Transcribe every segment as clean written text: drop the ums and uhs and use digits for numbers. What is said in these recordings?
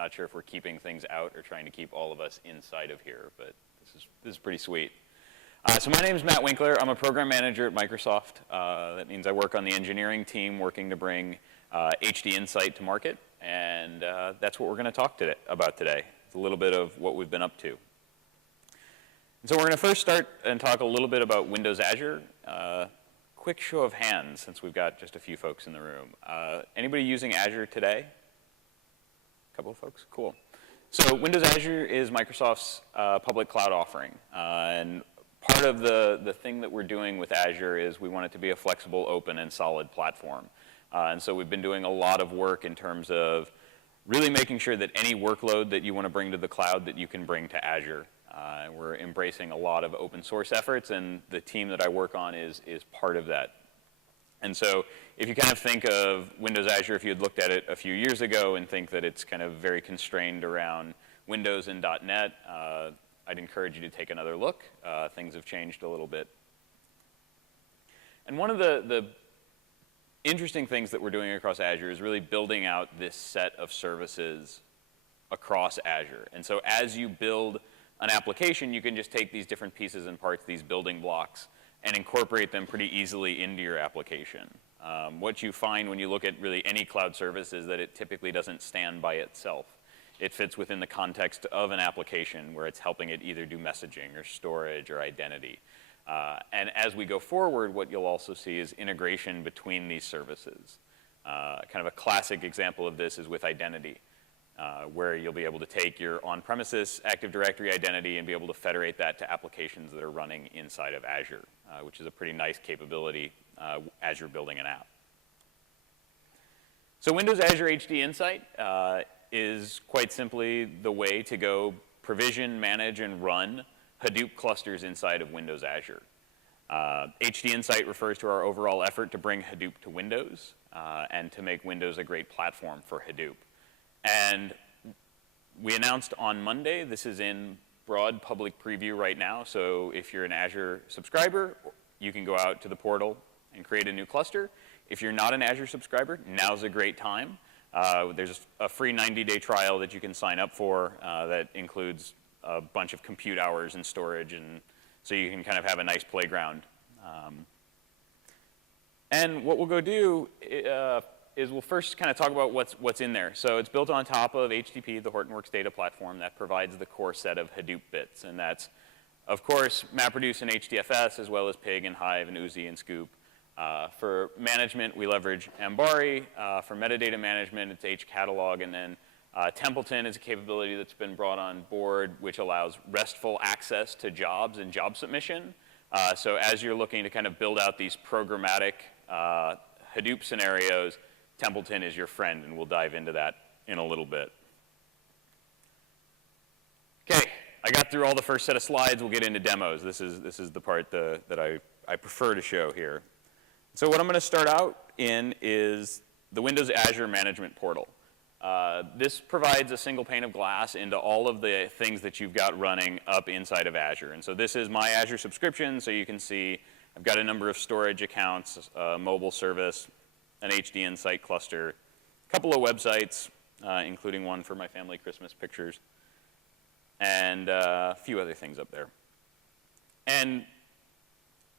not sure if we're keeping things out or trying to keep all of us inside of here, but this is pretty sweet. So my name is Matt Winkler. I'm a program manager at Microsoft. That means I work on the engineering team working to bring HDInsight to market, and that's what we're going to talk about today. It's a little bit of what we've been up to. So we're going to first start and talk a little bit about Windows Azure. Quick show of hands, since we've got just a few folks in the room. Anybody using Azure today? A couple of folks? Cool. So Windows Azure is Microsoft's public cloud offering. And part of the thing that we're doing with Azure is we want it to be a flexible, open, and solid platform. And so we've been doing a lot of work in terms of really making sure that any workload that you want to bring to the cloud that you can bring to Azure. We're embracing a lot of open source efforts, and the team that I work on is part of that. And so if you kind of think of Windows Azure, if you had looked at it a few years ago and think that it's kind of very constrained around Windows and .NET, I'd encourage you to take another look. Things have changed a little bit. And one of the interesting things that we're doing across Azure is really building out this set of services across Azure. And so as you build an application, you can just take these different pieces and parts, these building blocks, and incorporate them pretty easily into your application. What you find when you look at really any cloud service is that it typically doesn't stand by itself. It fits within the context of an application where it's helping it either do messaging or storage or identity. And as we go forward, what you'll also see is integration between these services. Kind of a classic example of this is with identity, where you'll be able to take your on-premises Active Directory identity and be able to federate that to applications that are running inside of Azure, which is a pretty nice capability as you're building an app. So Windows Azure HDInsight is quite simply the way to go provision, manage, and run Hadoop clusters inside of Windows Azure. HDInsight refers to our overall effort to bring Hadoop to Windows and to make Windows a great platform for Hadoop. And we announced on Monday, this is in broad public preview right now, so if you're an Azure subscriber, you can go out to the portal and create a new cluster. If you're not an Azure subscriber, now's a great time. There's a free 90-day trial that you can sign up for that includes a bunch of compute hours and storage, and so you can kind of have a nice playground. And what we'll go do is we'll first kind of talk about what's in there. So it's built on top of HTTP, the Hortonworks data platform that provides the core set of Hadoop bits, and that's, of course, MapReduce and HDFS, as well as Pig and Hive and Uzi and Scoop. For management, we leverage Ambari. For metadata management, it's HCatalog. And then Templeton is a capability that's been brought on board, which allows RESTful access to jobs and job submission. So as you're looking to kind of build out these programmatic Hadoop scenarios, Templeton is your friend, and we'll dive into that in a little bit. Okay, I got through all the first set of slides. We'll get into demos. This is the part that I prefer to show here. So what I'm going to start out in is the Windows Azure Management Portal. This provides a single pane of glass into all of the things that you've got running up inside of Azure. And so this is my Azure subscription, so you can see I've got a number of storage accounts, a mobile service, an HDInsight cluster, a couple of websites, including one for my family Christmas pictures, and a few other things up there. And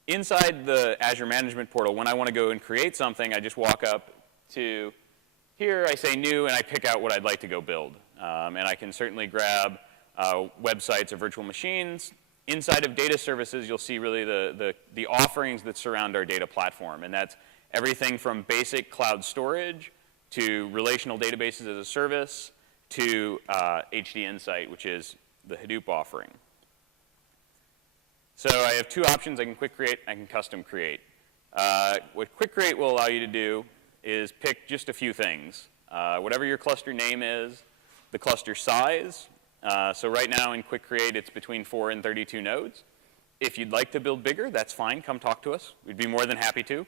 inside the Azure Management Portal, when I want to go and create something, I just walk up to here, I say new, and I pick out what I'd like to go build. And I can certainly grab websites or virtual machines. Inside of data services, you'll see really the offerings that surround our data platform. And that's everything from basic cloud storage to relational databases as a service to HDInsight, which is the Hadoop offering. So I have two options. I can quick create, I can custom create. What quick create will allow you to do is pick just a few things. Whatever your cluster name is, the cluster size. So right now in quick create, it's between 4 and 32 nodes. If you'd like to build bigger, that's fine. Come talk to us. We'd be more than happy to.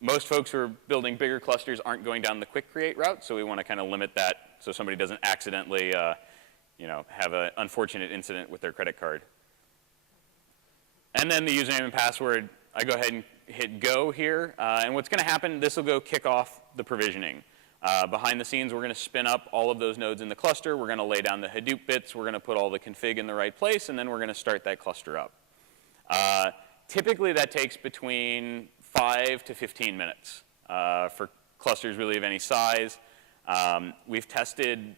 Most folks who are building bigger clusters aren't going down the quick create route, so we want to kind of limit that so somebody doesn't accidentally have an unfortunate incident with their credit card. And then the username and password, I go ahead and hit go here. And what's going to happen, this will go kick off the provisioning. Behind the scenes, we're going to spin up all of those nodes in the cluster. We're going to lay down the Hadoop bits. We're going to put all the config in the right place, and then we're going to start that cluster up. Typically, that takes between 5 to 15 minutes for clusters really of any size. We've tested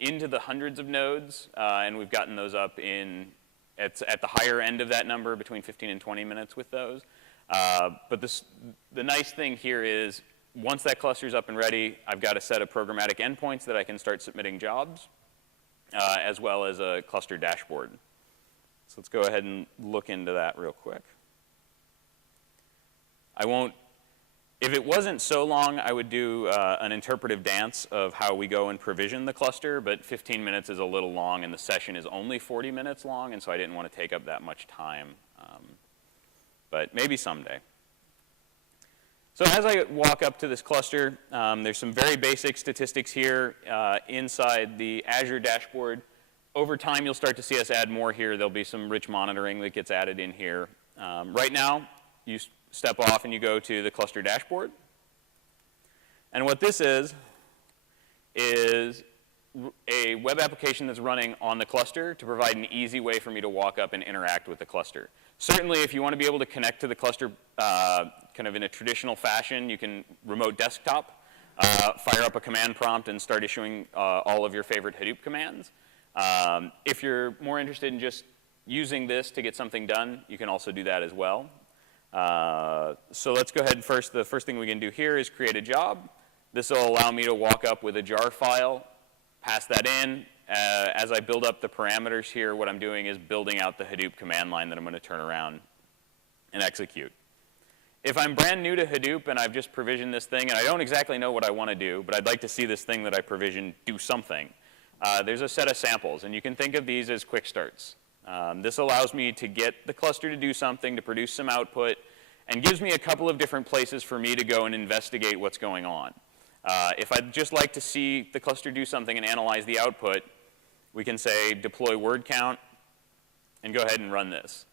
into the hundreds of nodes, and we've gotten those up at the higher end of that number, between 15 and 20 minutes with those. But the nice thing here is, once that cluster's up and ready, I've got a set of programmatic endpoints that I can start submitting jobs, as well as a cluster dashboard. So let's go ahead and look into that real quick. If it wasn't so long, I would do an interpretive dance of how we go and provision the cluster, but 15 minutes is a little long, and the session is only 40 minutes long, and so I didn't want to take up that much time. But maybe someday. So as I walk up to this cluster, there's some very basic statistics here inside the Azure dashboard. Over time, you'll start to see us add more here. There'll be some rich monitoring that gets added in here. Right now, you step off and you go to the cluster dashboard. And what this is a web application that's running on the cluster to provide an easy way for me to walk up and interact with the cluster. Certainly, if you want to be able to connect to the cluster kind of in a traditional fashion, you can remote desktop, fire up a command prompt, and start issuing all of your favorite Hadoop commands. If you're more interested in just using this to get something done, you can also do that as well. So let's go ahead first. The first thing we can do here is create a job. This will allow me to walk up with a jar file, pass that in. As I build up the parameters here, what I'm doing is building out the Hadoop command line that I'm going to turn around and execute. If I'm brand new to Hadoop and I've just provisioned this thing, and I don't exactly know what I want to do, but I'd like to see this thing that I provisioned do something, there's a set of samples, and you can think of these as quick starts. This allows me to get the cluster to do something, to produce some output, and gives me a couple of different places for me to go and investigate what's going on. If I'd just like to see the cluster do something and analyze the output, we can say deploy word count and go ahead and run this.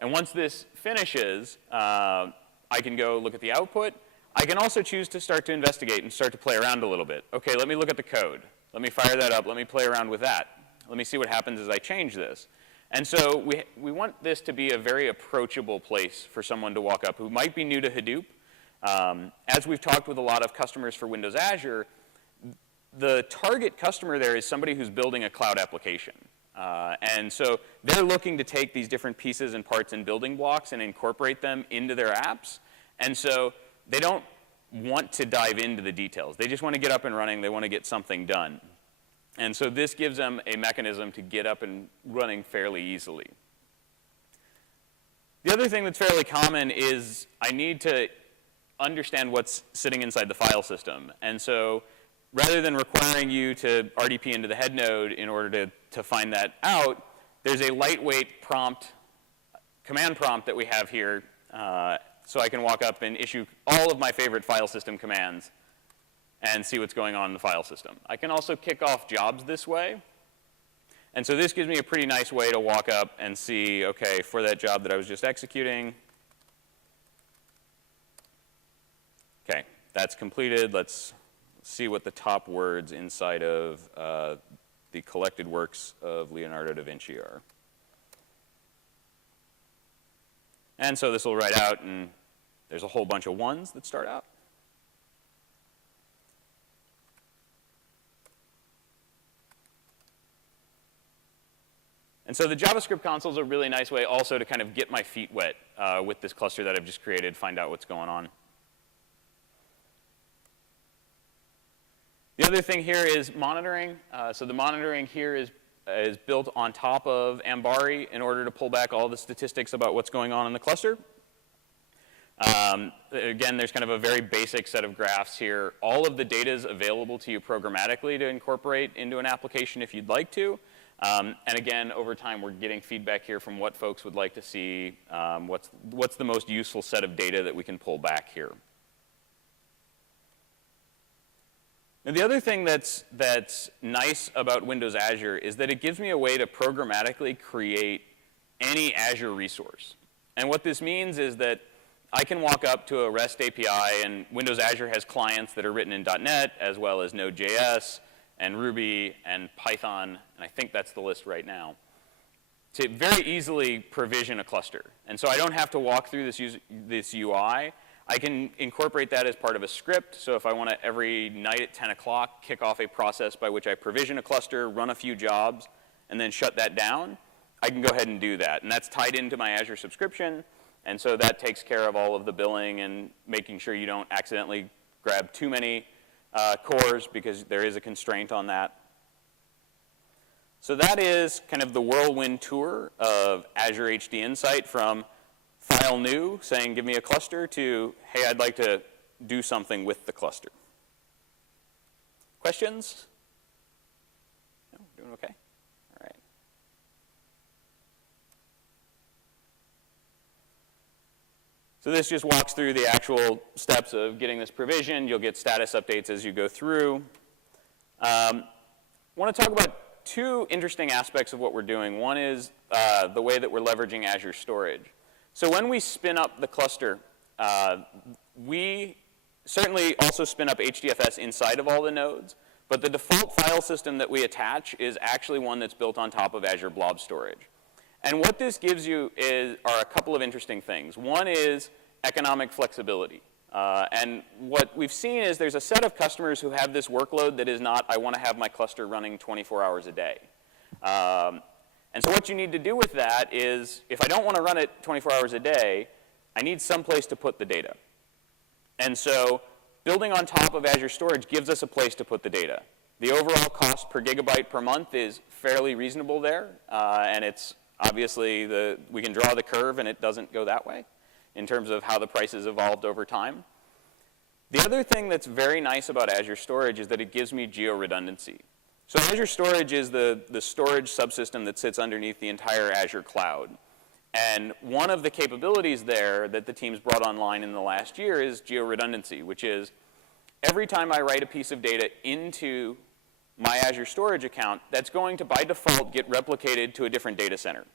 And once this finishes, I can go look at the output. I can also choose to start to investigate and start to play around a little bit. Okay, let me look at the code. Let me fire that up. Let me play around with that. Let me see what happens as I change this. And so we want this to be a very approachable place for someone to walk up who might be new to Hadoop. As we've talked with a lot of customers for Windows Azure, the target customer there is somebody who's building a cloud application. And so they're looking to take these different pieces and parts and building blocks and incorporate them into their apps. And so they don't want to dive into the details. They just want to get up and running. They want to get something done. And so this gives them a mechanism to get up and running fairly easily. The other thing that's fairly common is I need to understand what's sitting inside the file system. And so rather than requiring you to RDP into the head node in order to find that out, there's a lightweight prompt, command prompt that we have here. So I can walk up and issue all of my favorite file system commands and see what's going on in the file system. I can also kick off jobs this way. And so this gives me a pretty nice way to walk up and see, okay, for that job that I was just executing, okay, that's completed. Let's see what the top words inside of the collected works of Leonardo da Vinci are. And so this will write out, and there's a whole bunch of ones that start out. And so the JavaScript console is a really nice way also to kind of get my feet wet with this cluster that I've just created, find out what's going on. The other thing here is monitoring. So the monitoring here is built on top of Ambari in order to pull back all the statistics about what's going on in the cluster. Again, there's kind of a very basic set of graphs here. All of the data is available to you programmatically to incorporate into an application if you'd like to. And again, over time, we're getting feedback here from what folks would like to see, what's the most useful set of data that we can pull back here. Now, the other thing that's nice about Windows Azure is that it gives me a way to programmatically create any Azure resource. And what this means is that I can walk up to a REST API, and Windows Azure has clients that are written in .NET, as well as Node.js, and Ruby, and Python, and I think that's the list right now, to very easily provision a cluster. And so I don't have to walk through this UI. I can incorporate that as part of a script. So if I want to, every night at 10 o'clock, kick off a process by which I provision a cluster, run a few jobs, and then shut that down, I can go ahead and do that. And that's tied into my Azure subscription. And so that takes care of all of the billing and making sure you don't accidentally grab too many cores, because there is a constraint on that. So that is kind of the whirlwind tour of Azure HDInsight, from file new, saying give me a cluster, to hey, I'd like to do something with the cluster. Questions? No, doing okay? All right. So this just walks through the actual steps of getting this provisioned. You'll get status updates as you go through. I want to talk about two interesting aspects of what we're doing. One is the way that we're leveraging Azure storage. So when we spin up the cluster, we certainly also spin up HDFS inside of all the nodes, but the default file system that we attach is actually one that's built on top of Azure Blob Storage. And what this gives you are a couple of interesting things. One is economic flexibility. And what we've seen is there's a set of customers who have this workload that is not, I want to have my cluster running 24 hours a day. And so what you need to do with that is, if I don't want to run it 24 hours a day, I need some place to put the data. And so building on top of Azure Storage gives us a place to put the data. The overall cost per gigabyte per month is fairly reasonable there. And it's obviously, we can draw the curve, and it doesn't go that way in terms of how the prices evolved over time. The other thing that's very nice about Azure Storage is that it gives me geo-redundancy. So Azure Storage is the storage subsystem that sits underneath the entire Azure cloud. And one of the capabilities there that the teams brought online in the last year is geo-redundancy, which is every time I write a piece of data into my Azure Storage account, that's going to, by default, get replicated to a different data center,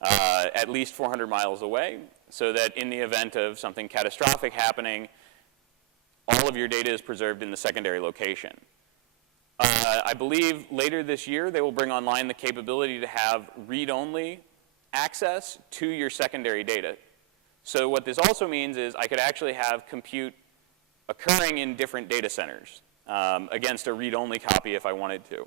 at least 400 miles away, so that in the event of something catastrophic happening, all of your data is preserved in the secondary location. I believe later this year they will bring online the capability to have read-only access to your secondary data. So what this also means is I could actually have compute occurring in different data centers against a read-only copy if I wanted to.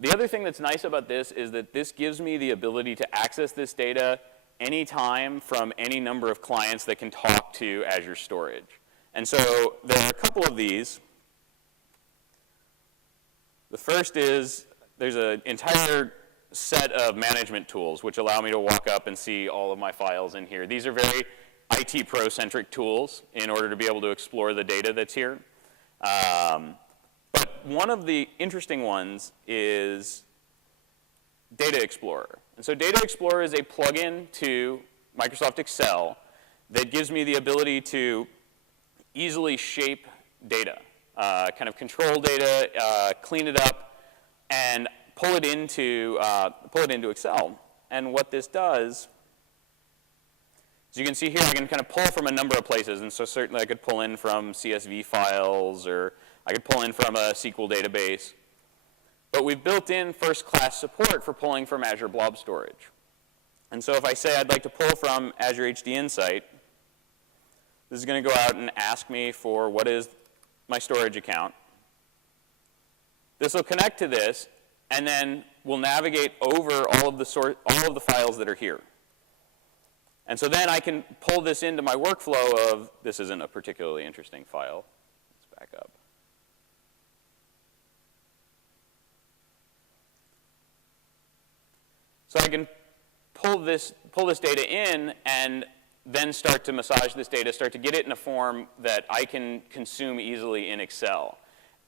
The other thing that's nice about this is that this gives me the ability to access this data anytime from any number of clients that can talk to Azure Storage. And so there are a couple of these. The first is there's an entire set of management tools which allow me to walk up and see all of my files in here. These are very IT pro-centric tools in order to be able to explore the data that's here. But one of the interesting ones is Data Explorer. And so Data Explorer is a plugin to Microsoft Excel that gives me the ability to easily shape data, kind of control data, clean it up, and pull it into Excel. And what this does, as you can see here, I can kind of pull from a number of places. And so certainly I could pull in from CSV files, or I could pull in from a SQL database. But we've built in first-class support for pulling from Azure Blob Storage. And so if I say I'd like to pull from Azure HDInsight, this is going to go out and ask me for what is my storage account. This will connect to this, and then we'll navigate over all of the files that are here. And so then I can pull this into my workflow of, this isn't a particularly interesting file. Let's back up. So I can pull this data in and then start to massage this data, start to get it in a form that I can consume easily in Excel.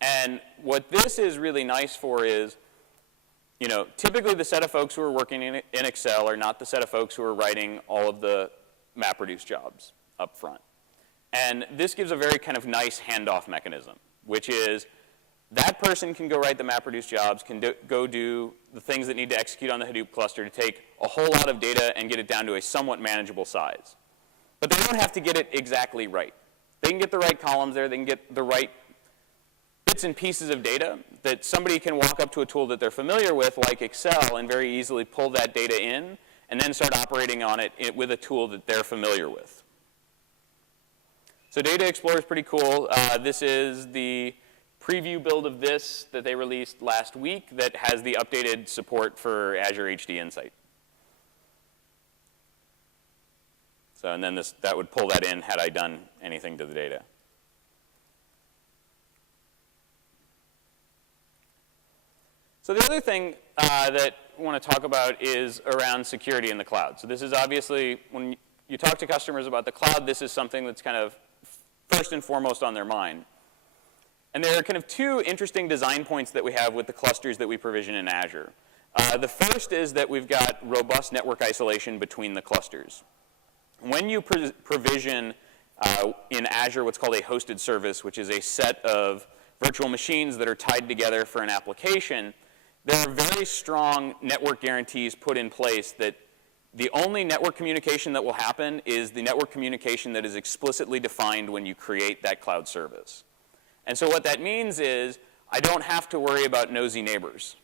And what this is really nice for is, you know, typically the set of folks who are working in Excel are not the set of folks who are writing all of the MapReduce jobs up front. And this gives a very kind of nice handoff mechanism, which is that person can go write the MapReduce jobs, can go do the things that need to execute on the Hadoop cluster to take a whole lot of data and get it down to a somewhat manageable size. But they don't have to get it exactly right. They can get the right columns there. They can get the right bits and pieces of data that somebody can walk up to a tool that they're familiar with, like Excel, and very easily pull that data in and then start operating on it with a tool that they're familiar with. So Data Explorer is pretty cool. This is the preview build of this that they released last week that has the updated support for Azure HDInsight. So, and then that would pull that in had I done anything to the data. So the other thing that I want to talk about is around security in the cloud. So this is obviously, when you talk to customers about the cloud, this is something that's kind of first and foremost on their mind. And there are kind of two interesting design points that we have with the clusters that we provision in Azure. The first is that we've got robust network isolation between the clusters. When you provision in Azure what's called a hosted service, which is a set of virtual machines that are tied together for an application, there are very strong network guarantees put in place that the only network communication that will happen is the network communication that is explicitly defined when you create that cloud service. And so what that means is I don't have to worry about nosy neighbors.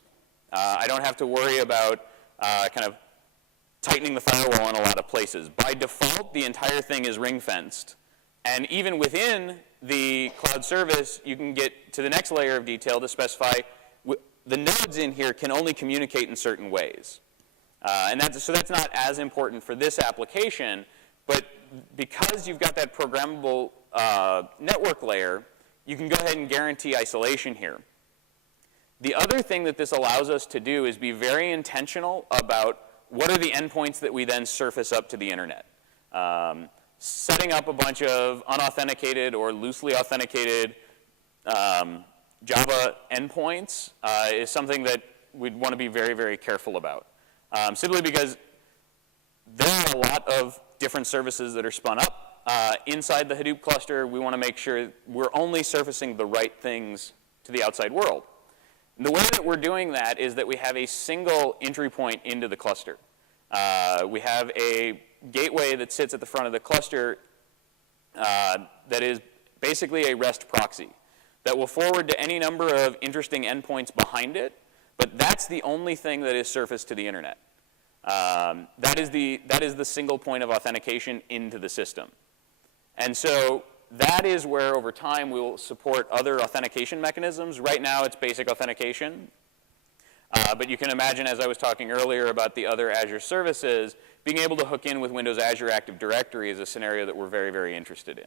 I don't have to worry about kind of tightening the firewall in a lot of places. By default, the entire thing is ring-fenced. And even within the cloud service, you can get to the next layer of detail to specify the nodes in here can only communicate in certain ways. So that's not as important for this application, but because you've got that programmable network layer, you can go ahead and guarantee isolation here. The other thing that this allows us to do is be very intentional about what are the endpoints that we then surface up to the internet. Setting up a bunch of unauthenticated or loosely authenticated Java endpoints is something that we'd want to be very, very careful about. Simply because there are a lot of different services that are spun up. Inside the Hadoop cluster, we want to make sure we're only surfacing the right things to the outside world. And the way that we're doing that is that we have a single entry point into the cluster. We have a gateway that sits at the front of the cluster that is basically a REST proxy that will forward to any number of interesting endpoints behind it, but that's the only thing that is surfaced to the internet. That is the single point of authentication into the system. And so that is where, over time, we will support other authentication mechanisms. Right now, it's basic authentication. But you can imagine, as I was talking earlier about the other Azure services, being able to hook in with Windows Azure Active Directory is a scenario that we're very, very interested in.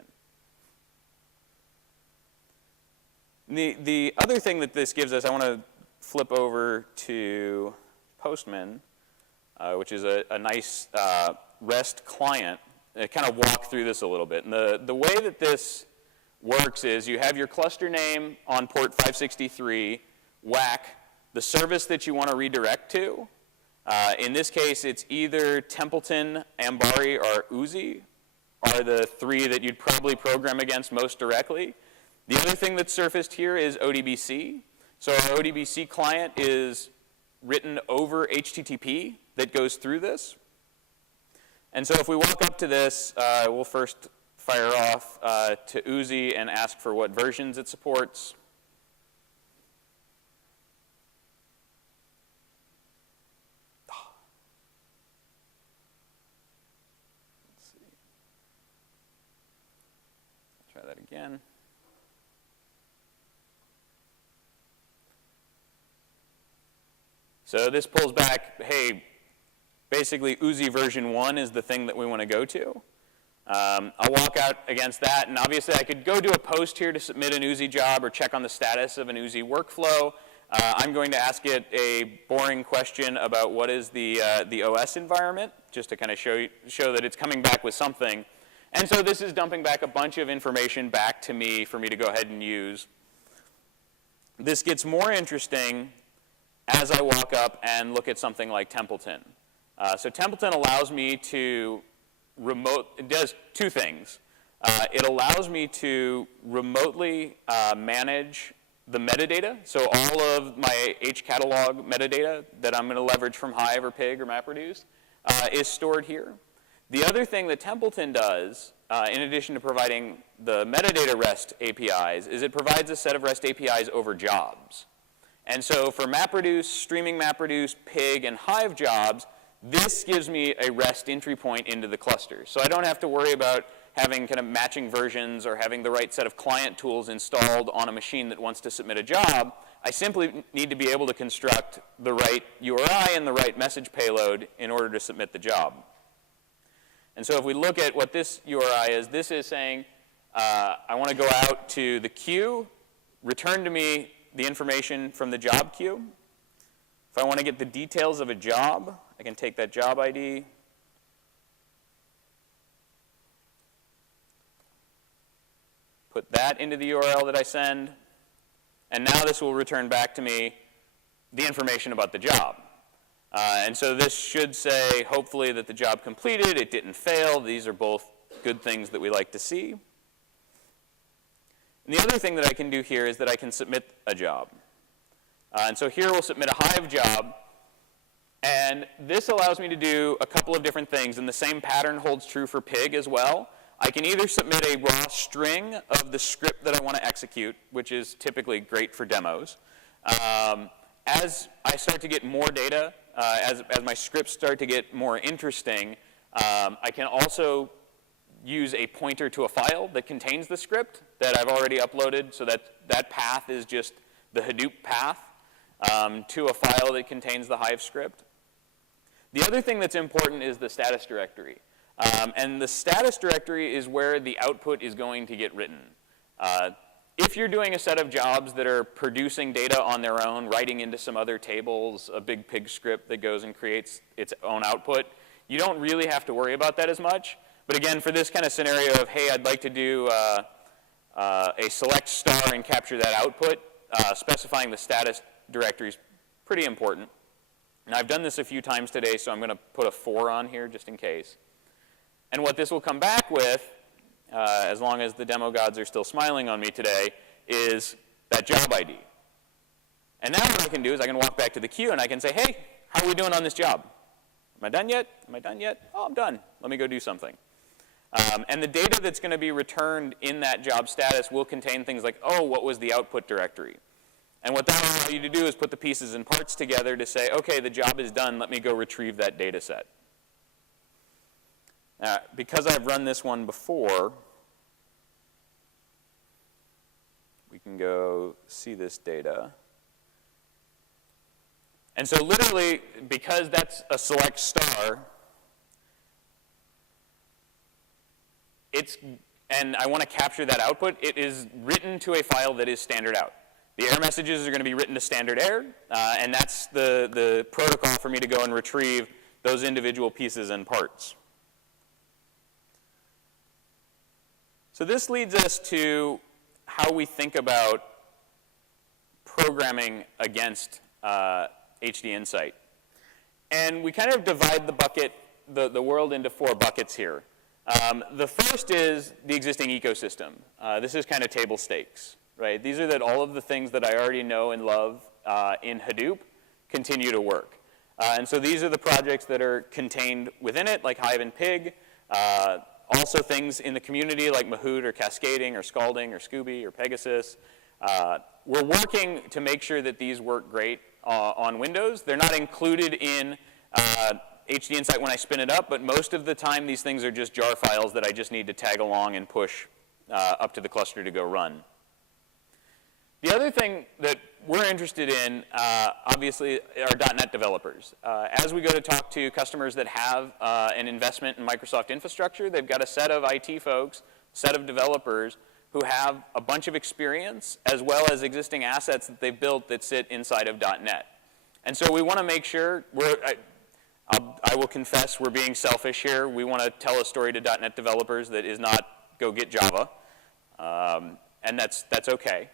The other thing that this gives us, I want to flip over to Postman, which is a nice REST client, and kind of walk through this a little bit. And the way that this works is you have your cluster name on port 563, whack, the service that you want to redirect to. In this case, it's either Templeton, Ambari, or Uzi are the three that you'd probably program against most directly. The other thing that's surfaced here is ODBC. So our ODBC client is written over HTTP that goes through this. And so if we walk up to this, we'll first fire off to Uzi and ask for what versions it supports. Let's see. Try that again. So this pulls back, hey, basically Uzi version 1 is the thing that we want to go to. I'll walk out against that, and obviously I could go do a post here to submit an Uzi job or check on the status of an Uzi workflow. I'm going to ask it a boring question about what is the OS environment, just to kind of show that it's coming back with something. And so this is dumping back a bunch of information back to me for me to go ahead and use. This gets more interesting as I walk up and look at something like Templeton. So Templeton allows me to it does two things. It allows me to remotely manage the metadata. So all of my hcatalog metadata that I'm going to leverage from Hive or Pig or MapReduce is stored here. The other thing that Templeton does, in addition to providing the metadata REST APIs, is it provides a set of REST APIs over jobs. And so for MapReduce, streaming MapReduce, Pig, and Hive jobs, this gives me a REST entry point into the cluster. So I don't have to worry about having kind of matching versions or having the right set of client tools installed on a machine that wants to submit a job. I simply need to be able to construct the right URI and the right message payload in order to submit the job. And so if we look at what this URI is, this is saying, I want to go out to the queue, return to me the information from the job queue. If I want to get the details of a job, I can take that job ID, put that into the URL that I send, and now this will return back to me the information about the job. And so this should say, hopefully, that the job completed, it didn't fail. These are both good things that we like to see. And the other thing that I can do here is that I can submit a job. And so here we'll submit a Hive job. And this allows me to do a couple of different things. And the same pattern holds true for Pig as well. I can either submit a raw string of the script that I want to execute, which is typically great for demos. As I start to get more data, as my scripts start to get more interesting, I can also use a pointer to a file that contains the script that I've already uploaded, so that path is just the Hadoop path to a file that contains the Hive script. The other thing that's important is the status directory. And the status directory is where the output is going to get written. If you're doing a set of jobs that are producing data on their own, writing into some other tables, a big Pig script that goes and creates its own output, you don't really have to worry about that as much. But again, for this kind of scenario of, hey, I'd like to do a select star and capture that output, specifying the status directory is pretty important. And I've done this a few times today, so I'm going to put a 4 on here just in case. And what this will come back with, as long as the demo gods are still smiling on me today, is that job ID. And now what I can do is I can walk back to the queue and I can say, hey, how are we doing on this job? Am I done yet? Am I done yet? Oh, I'm done. Let me go do something. And the data that's going to be returned in that job status will contain things like, oh, what was the output directory? And what that will allow you to do is put the pieces and parts together to say, okay, the job is done. Let me go retrieve that data set. Because I've run this one before, we can go see this data. And so literally, because that's a select star, and I want to capture that output, it is written to a file that is standard out. The error messages are going to be written to standard error, and that's the protocol for me to go and retrieve those individual pieces and parts. So this leads us to how we think about programming against HDInsight. And we kind of divide the world into 4 buckets here. The first is the existing ecosystem. This is kind of table stakes, right? These are that all of the things that I already know and love in Hadoop continue to work. And so these are the projects that are contained within it, like Hive and Pig. Also things in the community like Mahout or Cascading or Scalding or Scooby or Pegasus. We're working to make sure that these work great on Windows. They're not included in HDInsight when I spin it up, but most of the time these things are just jar files that I just need to tag along and push up to the cluster to go run. The other thing that we're interested in, obviously, are .NET developers. As we go to talk to customers that have an investment in Microsoft infrastructure, they've got a set of IT folks, set of developers who have a bunch of experience, as well as existing assets that they've built that sit inside of .NET. And so we want to make sure, I will confess we're being selfish here. We want to tell a story to .NET developers that is not go get Java, and that's okay.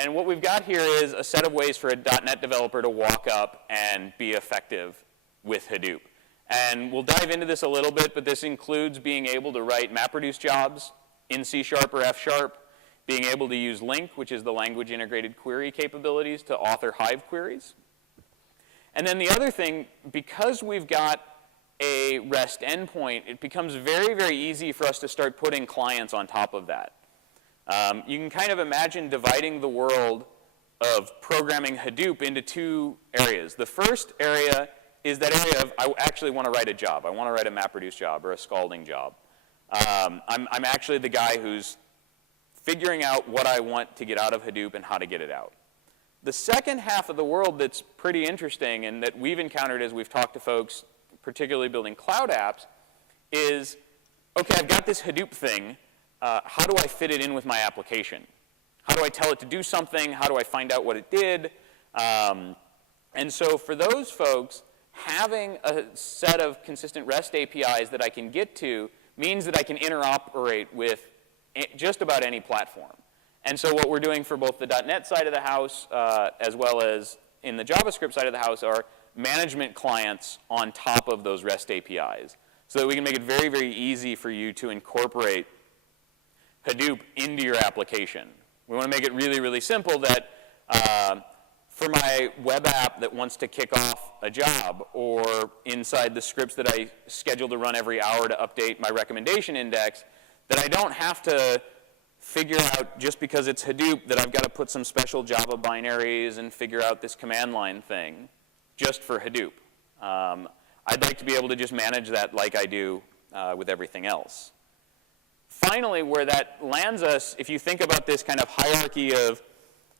And what we've got here is a set of ways for a .NET developer to walk up and be effective with Hadoop. And we'll dive into this a little bit, but this includes being able to write MapReduce jobs in C# or F#. being able to use LINQ, which is the language integrated query capabilities, to author Hive queries. And then the other thing, because we've got a REST endpoint, it becomes very, very easy for us to start putting clients on top of that. You can kind of imagine dividing the world of programming Hadoop into two areas. The first area is that area of, I actually want to write a job. I want to write a MapReduce job or a scalding job. I'm actually the guy who's figuring out what I want to get out of Hadoop and how to get it out. The second half of the world that's pretty interesting and that we've encountered as we've talked to folks, particularly building cloud apps, is, okay, I've got this Hadoop thing. How do I fit it in with my application? How do I tell it to do something? How do I find out what it did? And so for those folks, having a set of consistent REST APIs that I can get to means that I can interoperate with just about any platform. And so what we're doing for both the .NET side of the house as well as in the JavaScript side of the house are management clients on top of those REST APIs so that we can make it very, very easy for you to incorporate Hadoop into your application. We want to make it really, really simple that for my web app that wants to kick off a job, or inside the scripts that I schedule to run every hour to update my recommendation index, that I don't have to figure out, just because it's Hadoop, that I've got to put some special Java binaries and figure out this command line thing just for Hadoop. I'd like to be able to just manage that like I do with everything else. Finally, where that lands us, if you think about this kind of hierarchy of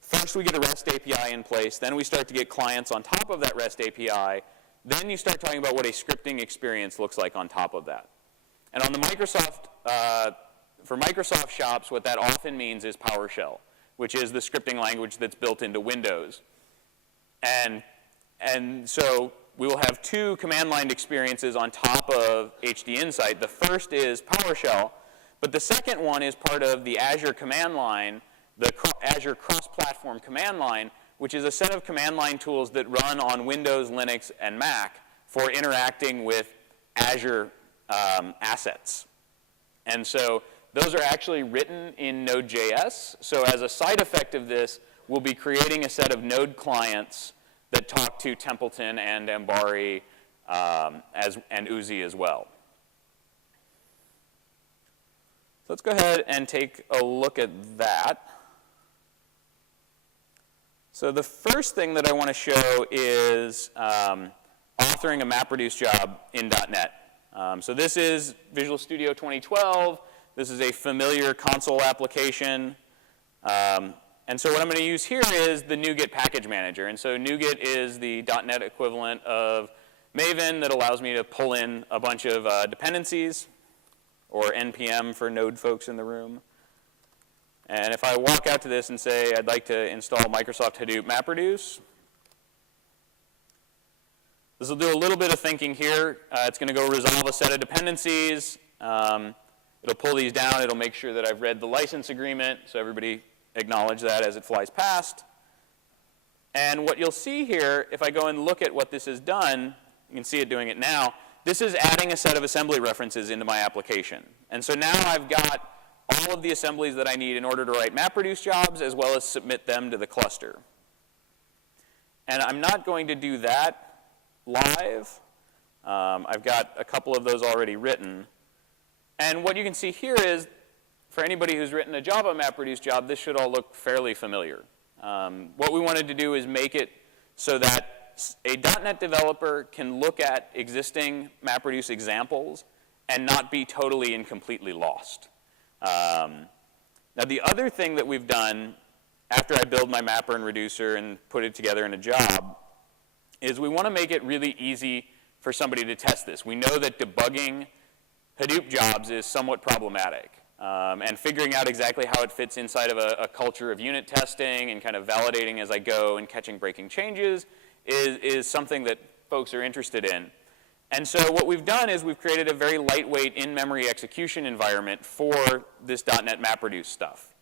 first we get a REST API in place, then we start to get clients on top of that REST API, then you start talking about what a scripting experience looks like on top of that. And on the Microsoft, for Microsoft shops, what that often means is PowerShell, which is the scripting language that's built into Windows. And so we will have two command line experiences on top of HDInsight. The first is PowerShell, but the second one is part of the Azure command line, the Azure cross-platform command line, which is a set of command line tools that run on Windows, Linux, and Mac for interacting with Azure assets. And so those are actually written in Node.js. So as a side effect of this, we'll be creating a set of Node clients that talk to Templeton and Ambari and Uzi as well. So let's go ahead and take a look at that. So the first thing that I want to show is authoring a MapReduce job in .NET. So this is Visual Studio 2012. This is a familiar console application. And so what I'm going to use here is the NuGet package manager. And so NuGet is the .NET equivalent of Maven that allows me to pull in a bunch of dependencies, or NPM for Node folks in the room. And if I walk out to this and say I'd like to install Microsoft Hadoop MapReduce, this will do a little bit of thinking here. It's going to go resolve a set of dependencies. It'll pull these down. It'll make sure that I've read the license agreement, so everybody acknowledge that as it flies past. And what you'll see here, if I go and look at what this has done, you can see it doing it now. This is adding a set of assembly references into my application. And so now I've got all of the assemblies that I need in order to write MapReduce jobs, as well as submit them to the cluster. And I'm not going to do that live. I've got a couple of those already written. And what you can see here is, for anybody who's written a Java MapReduce job, this should all look fairly familiar. What we wanted to do is make it so that a .NET developer can look at existing MapReduce examples and not be totally and completely lost. Now, the other thing that we've done after I build my mapper and reducer and put it together in a job is we want to make it really easy for somebody to test this. We know that debugging Hadoop jobs is somewhat problematic. And figuring out exactly how it fits inside of a culture of unit testing and kind of validating as I go and catching breaking changes is something that folks are interested in. And so what we've done is we've created a very lightweight in-memory execution environment for this .NET MapReduce stuff.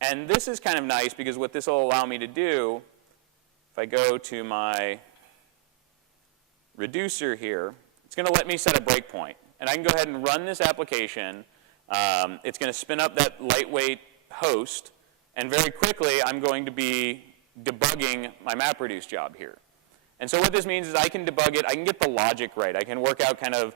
And this is kind of nice because what this will allow me to do, if I go to my reducer here, it's going to let me set a breakpoint. And I can go ahead and run this application. It's going to spin up that lightweight host, and very quickly I'm going to be debugging my MapReduce job here. And so what this means is I can debug it, I can get the logic right, I can work out kind of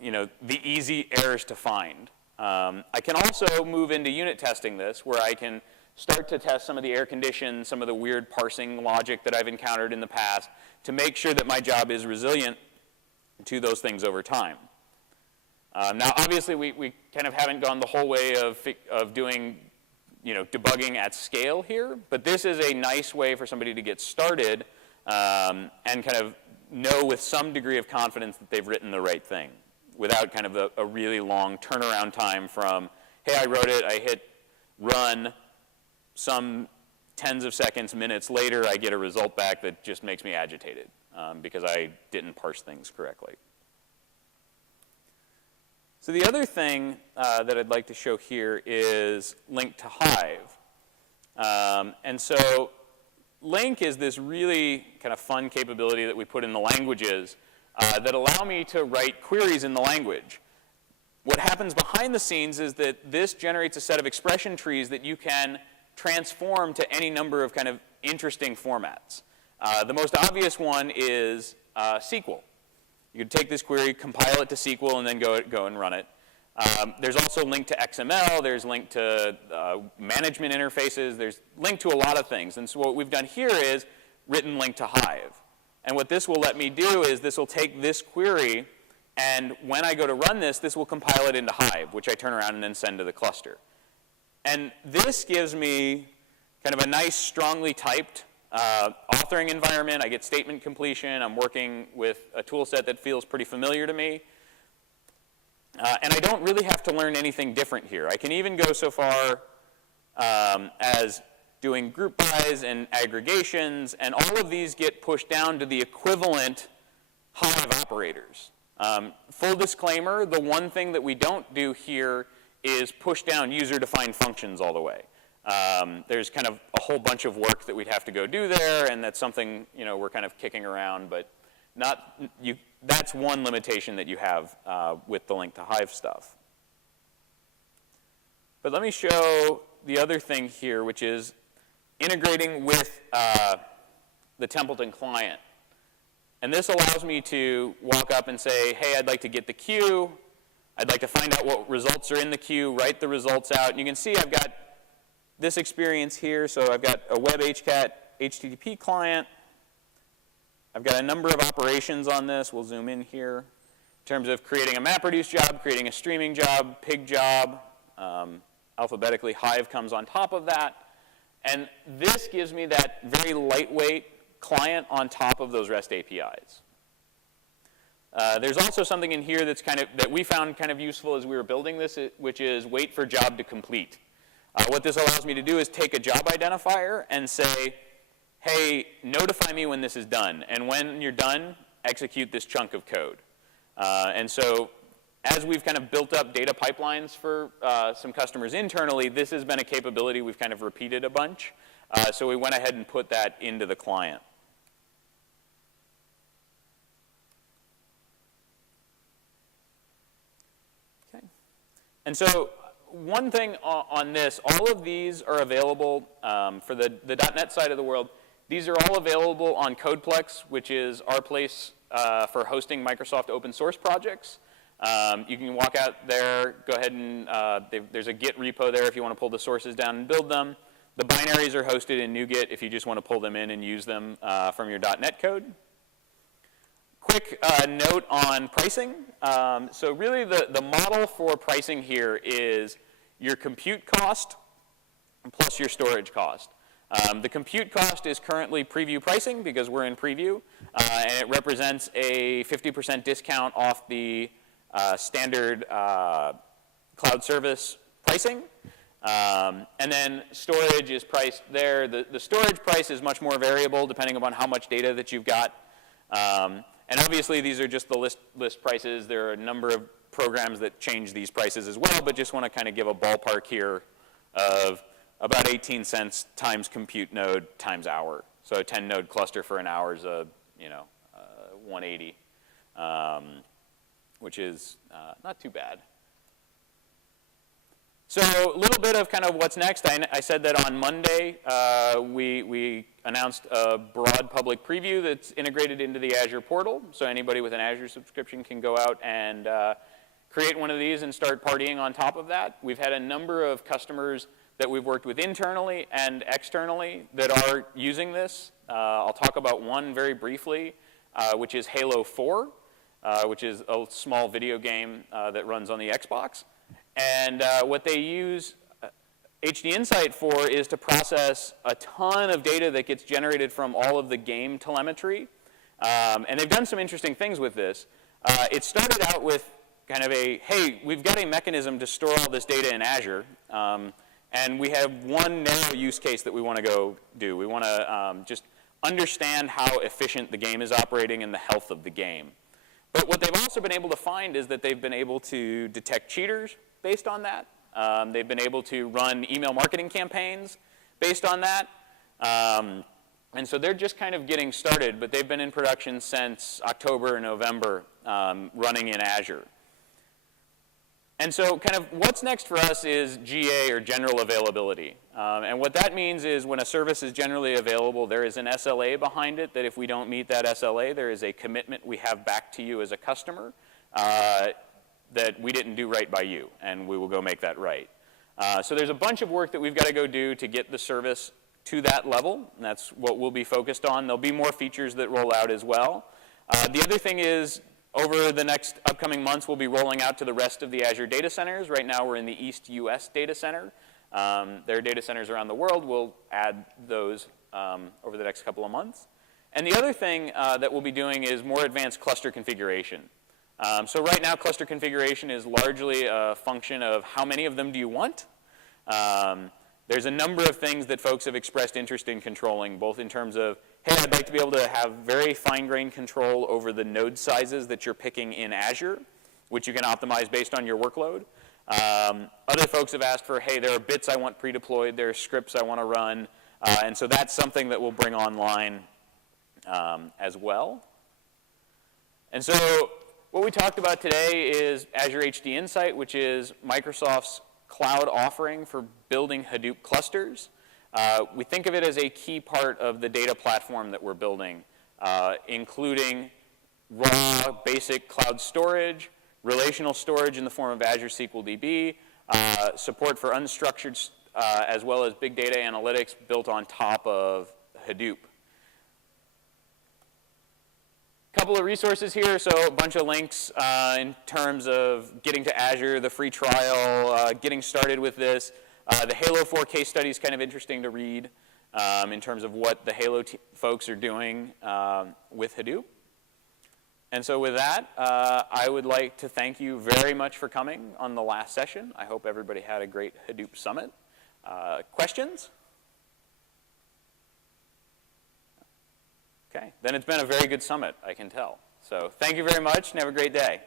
the easy errors to find. I can also move into unit testing this, where I can start to test some of the air conditions, some of the weird parsing logic that I've encountered in the past, to make sure that my job is resilient to those things over time. Now, obviously, we kind of haven't gone the whole way of doing debugging at scale here, but this is a nice way for somebody to get started and kind of know with some degree of confidence that they've written the right thing, without kind of a really long turnaround time from, hey, I wrote it, I hit run, some tens of seconds, minutes later, I get a result back that just makes me agitated because I didn't parse things correctly. So the other thing that I'd like to show here is link to Hive. And so link is this really kind of fun capability that we put in the languages that allow me to write queries in the language. What happens behind the scenes is that this generates a set of expression trees that you can transform to any number of kind of interesting formats. The most obvious one is SQL. You could take this query, compile it to SQL, and then go and run it. There's also link to XML. There's link to management interfaces. There's link to a lot of things. And so what we've done here is written link to Hive. And what this will let me do is this will take this query, and when I go to run this, this will compile it into Hive, which I turn around and then send to the cluster. And this gives me kind of a nice, strongly typed authoring environment. I get statement completion. I'm working with a tool set that feels pretty familiar to me. And I don't really have to learn anything different here. I can even go so far as doing group bys and aggregations, and all of these get pushed down to the equivalent Hive operators. Full disclaimer, the one thing that we don't do here is push down user-defined functions all the way. There's kind of a whole bunch of work that we'd have to go do there, and that's something we're kind of kicking around, but that's one limitation that you have with the link to Hive stuff. But let me show the other thing here, which is integrating with the Templeton client. And this allows me to walk up and say, hey, I'd like to get the queue. I'd like to find out what results are in the queue, write the results out. And you can see I've got this experience here. So I've got a web HCAT HTTP client. I've got a number of operations on this. We'll zoom in here. In terms of creating a MapReduce job, creating a streaming job, pig job, alphabetically Hive comes on top of that. And this gives me that very lightweight client on top of those REST APIs. There's also something in here that's that we found kind of useful as we were building this, which is wait for job to complete. What this allows me to do is take a job identifier and say, hey, notify me when this is done. And when you're done, execute this chunk of code. And so as we've kind of built up data pipelines for some customers internally, this has been a capability we've kind of repeated a bunch. So we went ahead and put that into the client. Okay. And so one thing on this, all of these are available for the .NET side of the world. These are all available on CodePlex, which is our place for hosting Microsoft open source projects. You can walk out there, go ahead and there's a Git repo there if you want to pull the sources down and build them. The binaries are hosted in NuGet if you just want to pull them in and use them from your .NET code. Quick note on pricing. So really the model for pricing here is your compute cost plus your storage cost. The compute cost is currently preview pricing because we're in preview, and it represents a 50% discount off the standard cloud service pricing. And then storage is priced there. The storage price is much more variable depending upon how much data that you've got. And obviously, these are just the list prices. There are a number of programs that change these prices as well, but just want to kind of give a ballpark here of about 18 cents times compute node times hour. So a 10 node cluster for an hour is 180, which is not too bad. So a little bit of kind of what's next. I said that on Monday we announced a broad public preview that's integrated into the Azure portal. So anybody with an Azure subscription can go out and create one of these and start partying on top of that. We've had a number of customers that we've worked with internally and externally that are using this. I'll talk about one very briefly, which is Halo 4, which is a small video game that runs on the Xbox. And what they use HDInsight for is to process a ton of data that gets generated from all of the game telemetry. And they've done some interesting things with this. It started out with kind of a, hey, we've got a mechanism to store all this data in Azure. And we have one narrow use case that we want to go do. We want to just understand how efficient the game is operating and the health of the game. But what they've also been able to find is that they've been able to detect cheaters based on that. They've been able to run email marketing campaigns based on that. And so they're just kind of getting started, but they've been in production since October or November, running in Azure. And so kind of what's next for us is GA, or general availability. And what that means is when a service is generally available, there is an SLA behind it that if we don't meet that SLA, there is a commitment we have back to you as a customer that we didn't do right by you, and we will go make that right. So there's a bunch of work that we've got to go do to get the service to that level, and that's what we'll be focused on. There'll be more features that roll out as well. The other thing is, over the next upcoming months, we'll be rolling out to the rest of the Azure data centers. Right now, we're in the East US data center. There are data centers around the world. We'll add those over the next couple of months. And the other thing that we'll be doing is more advanced cluster configuration. So right now, cluster configuration is largely a function of how many of them do you want. There's a number of things that folks have expressed interest in controlling, both in terms of, hey, I'd like to be able to have very fine-grained control over the node sizes that you're picking in Azure, which you can optimize based on your workload. Other folks have asked for, hey, there are bits I want pre-deployed, there are scripts I want to run, and so that's something that we'll bring online as well. And so what we talked about today is Azure HDInsight, which is Microsoft's cloud offering for building Hadoop clusters. We think of it as a key part of the data platform that we're building, including raw, basic cloud storage, relational storage in the form of Azure SQL DB, support for unstructured, as well as big data analytics built on top of Hadoop. Couple of resources here, so a bunch of links in terms of getting to Azure, the free trial, getting started with this. The Halo 4 case study is kind of interesting to read in terms of what the Halo folks are doing with Hadoop. And so with that, I would like to thank you very much for coming on the last session. I hope everybody had a great Hadoop summit. Questions? Okay, then it's been a very good summit, I can tell. So thank you very much and have a great day.